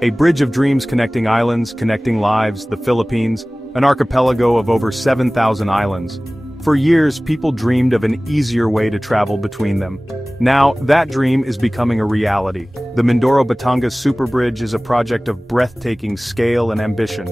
A bridge of dreams connecting islands, connecting lives, the Philippines, an archipelago of over 7,000 islands. For years, people dreamed of an easier way to travel between them. Now, that dream is becoming a reality. The Mindoro-Batangas Superbridge is a project of breathtaking scale and ambition.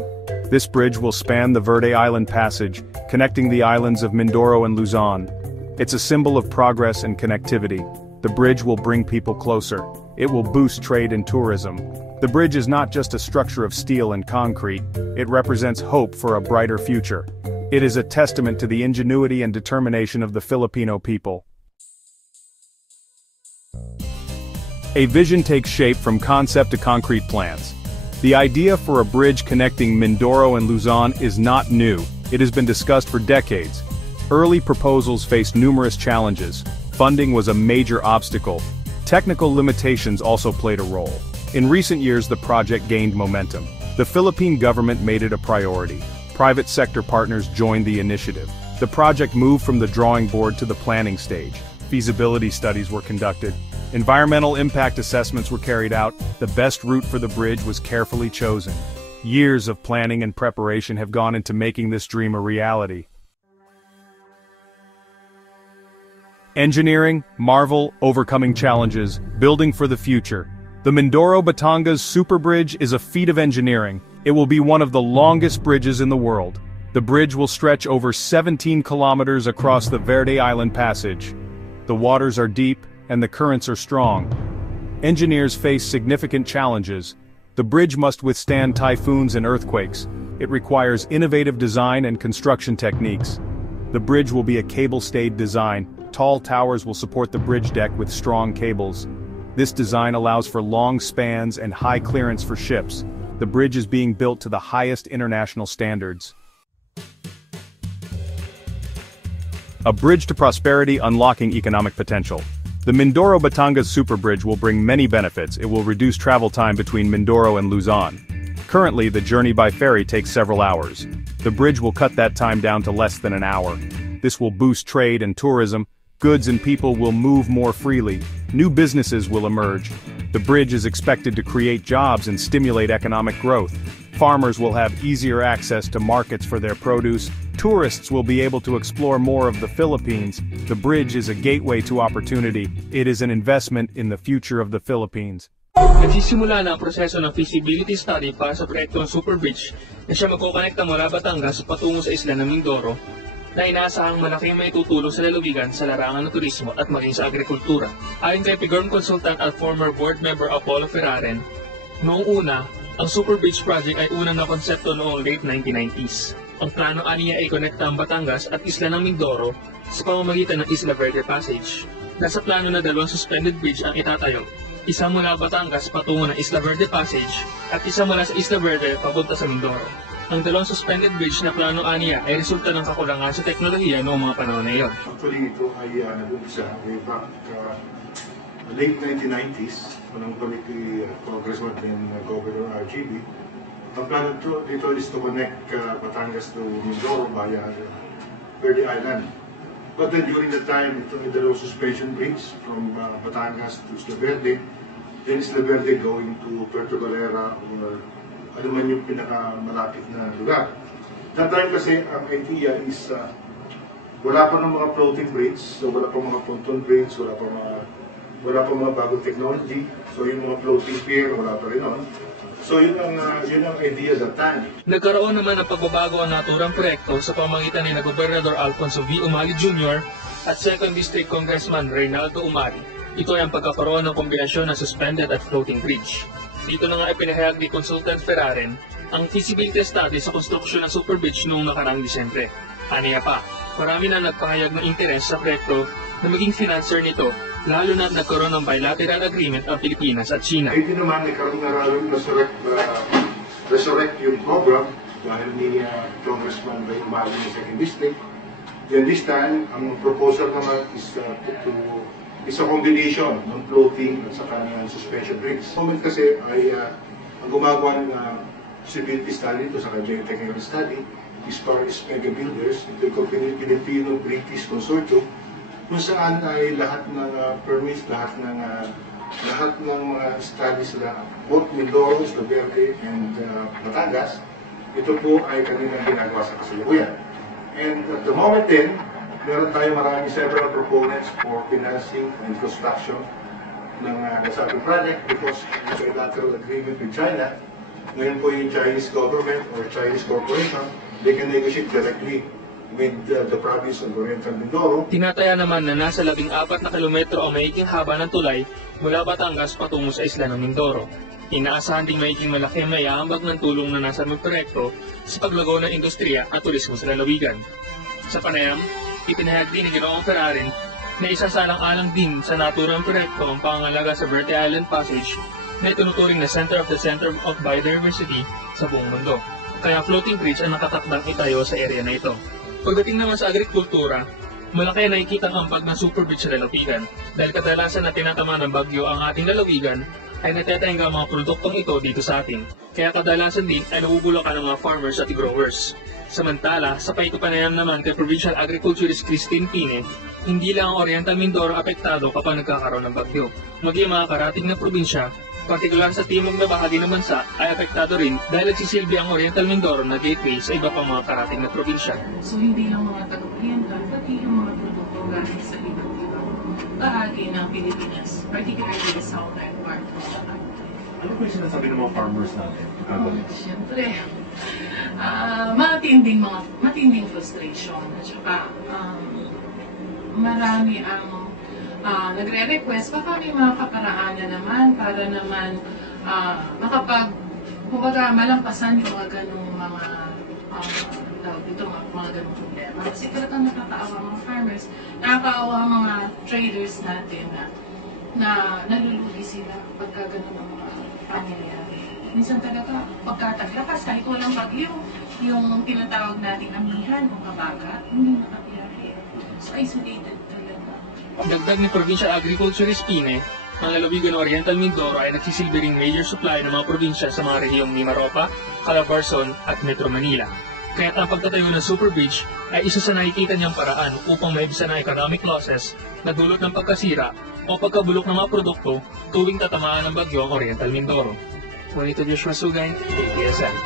This bridge will span the Verde Island Passage, connecting the islands of Mindoro and Luzon. It's a symbol of progress and connectivity. The bridge will bring people closer. It will boost trade and tourism. The bridge is not just a structure of steel and concrete, it represents hope for a brighter future. It is a testament to the ingenuity and determination of the Filipino people. A vision takes shape from concept to concrete plans. The idea for a bridge connecting Mindoro and Luzon is not new, it has been discussed for decades. Early proposals faced numerous challenges. Funding was a major obstacle. Technical limitations also played a role. In recent years, the project gained momentum. The Philippine government made it a priority. Private sector partners joined the initiative. The project moved from the drawing board to the planning stage. Feasibility studies were conducted. Environmental impact assessments were carried out. The best route for the bridge was carefully chosen. Years of planning and preparation have gone into making this dream a reality. Engineering, marvel, overcoming challenges, building for the future. The Mindoro-Batangas Superbridge is a feat of engineering. It will be one of the longest bridges in the world. The bridge will stretch over 17 kilometers across the Verde Island Passage. The waters are deep, and the currents are strong. Engineers face significant challenges. The bridge must withstand typhoons and earthquakes. It requires innovative design and construction techniques. The bridge will be a cable-stayed design. Tall towers will support the bridge deck with strong cables. This design allows for long spans and high clearance for ships. The bridge is being built to the highest international standards. A bridge to prosperity, unlocking economic potential. The Mindoro-Batangas Superbridge will bring many benefits. It will reduce travel time between Mindoro and Luzon. Currently, the journey by ferry takes several hours. The bridge will cut that time down to less than an hour. This will boost trade and tourism. Goods and people will move more freely. New businesses will emerge. The bridge is expected to create jobs and stimulate economic growth. Farmers will have easier access to markets for their produce. Tourists will be able to explore more of the Philippines. The bridge is a gateway to opportunity. It is an investment in the future of the Philippines. Nagsisimula na ang proseso ng feasibility study para sa proyektong Superbridge na siya magkokonekta mula Batangas patungo sa isla ng Mindoro, na inaasahang malaking maitutulong sa lalawigan sa larangan ng turismo at maging sa agrikultura. Ayon kay PIGORM consultant at former board member Apollo Ferraren, noong una, ang Superbridge project ay unang nakonsepto noong late 1990s. Ang plano aniya ay konekta ang Batangas at isla ng Mindoro sa pamamagitan ng Isla Verde Passage. Nasa plano na dalawang suspended bridge ang itatayo, isa mula Batangas patungo ng Isla Verde Passage at isa mula sa Isla Verde papunta sa Mindoro. Ang dalawang suspended bridge na plano aniya ay resulta ng kakulangan sa teknolohiya noong mga panahon na iyon. Actually, ito ay nag-umpisa way back late 1990s, unang balik kay Congressman and Governor RGB. Ang plano dito is to connect Batangas to Mindoro via Verde Island. But then during the time, ito ay dalawang suspension bridge from Batangas to Isla Verde, then Isla Verde going to Puerto Galera or ano man yung pinakamalapit na lugar. That time kasi ang idea is wala pa ng mga floating bridge, so wala pa mga pontoon bridge, wala pa mga bagong technology, so yung mga floating pier, wala pa rin nun. So yun ang idea that time. Nagkaroon naman ng pagbabago ang naturang proyekto sa pamamagitan ni Gobernador Alfonso V. Umali Jr. at 2nd District Congressman Reynaldo Umali. Ito ay ang pagkakaroon ng kombinasyon ng suspended at floating bridge. Dito na nga ipinahayag ni Consultant Ferraren ang feasibility study sa konstruksyon ng Superbridge noong nakaraang Disyembre. Aniya pa, marami na nagpahayag ng interes sa proyekto na maging financer nito, lalo na nagkaroon ng bilateral agreement ang Pilipinas at China. Hindi naman nagkaroon na rin resurrect yung program dahil ni Congressman Ray Umali ng 2nd District. Then this time, ang proposal naman is is a combination ng floating at saka ng suspension bridge. Moment kasi ay ang gumagawa ng feasibility study ito sa geotechnical study is Paris Mega Builders, ito yung Filipino-British Consortium, kung saan ay lahat ng permits, lahat ng lahat ng mga studies na both Mindoro, Verde, and Batangas, ito po ay kanilang ginagawa sa kasalukuyan. And at the moment din, meron tayo several proponents for financing and construction ng nasabing project because of a bilateral agreement with China. Ngayon po yung Chinese government or Chinese corporation, they can negotiate directly with the province of Oriental Mindoro. Tinataya naman na nasa 14 na kilometro ang maiging haba ng tulay mula Batangas patungo sa isla ng Mindoro. Inaasahan ding maiging malaki ang maiaambag ng tulong na nasa may proyekto sa paglagaw ng industriya at turismo sa lalawigan. Sa panayam, ipinahayag din ni Ginoong Ferrarin na isasalang-alang din sa naturang proyekto ang pangangalaga sa Verde Island Passage na itunuturing na Center of Biodiversity sa buong mundo. Kaya floating bridge ang nakatakdang itayo sa area na ito. Pagdating naman sa agrikultura, malaki na nakikita ang ambag ng super bridge sa lalawigan dahil kadalasan na tinatama ng bagyo ang ating lalawigan ay natetengga ang mga produktong ito dito sa atin. Kaya kadalasan din ay nabubulakan ng mga farmers at growers. Samantala, sa paikupanayam naman kay Provincial Agriculturist Christine Pine, hindi lang ang Oriental Mindoro apektado kapag nagkakaroon ng bagyo. Maging mga karating na probinsya, partikular sa timog na bahagi ng bansa, ay apektado rin dahil nagsisilbi ang Oriental Mindoro na gateway sa iba pang mga karating na probinsya. So hindi lang mga taga-Oriental, pati yung mga produkto galing sa iba't ibang bahagi ng Pilipinas, particularly the southern part of the country. Ano po yung sinasabi ng mga farmers natin? Siyempre, matinding frustration. At saka, marami ang nagre-request, baka may mga kaparaanan naman para naman kumbaga, malampasan yung mga ganong mga mga ganong problema. Kasi talagang nakakaawa mga farmers, nakakaawa mga traders natin na nalulugi sila pagka ganun ang mga pangyayari. Minsan talaga, pagkataglakas, kahit walang bagyo, yung tinatawag nating amihan o kabagat, hindi nakabiyahe. So, isolated talaga. Dagdag ni Provincial Agriculturist Pine, ang lalawigan ng Oriental Mindoro ay nagsisilbi ring major supply ng mga probinsya sa mga rehiyong Mimaropa, Calabarzon at Metro Manila. Kaya't ang pagtatayo ng super bridge ay isa sa nakikita niyang paraan upang maibsan ang economic losses na dulot ng pagkasira o pagkabulok ng mga produkto tuwing tatamaan ng bagyo ang Oriental Mindoro. Juanito Joshua Sugay, ABS-CBN.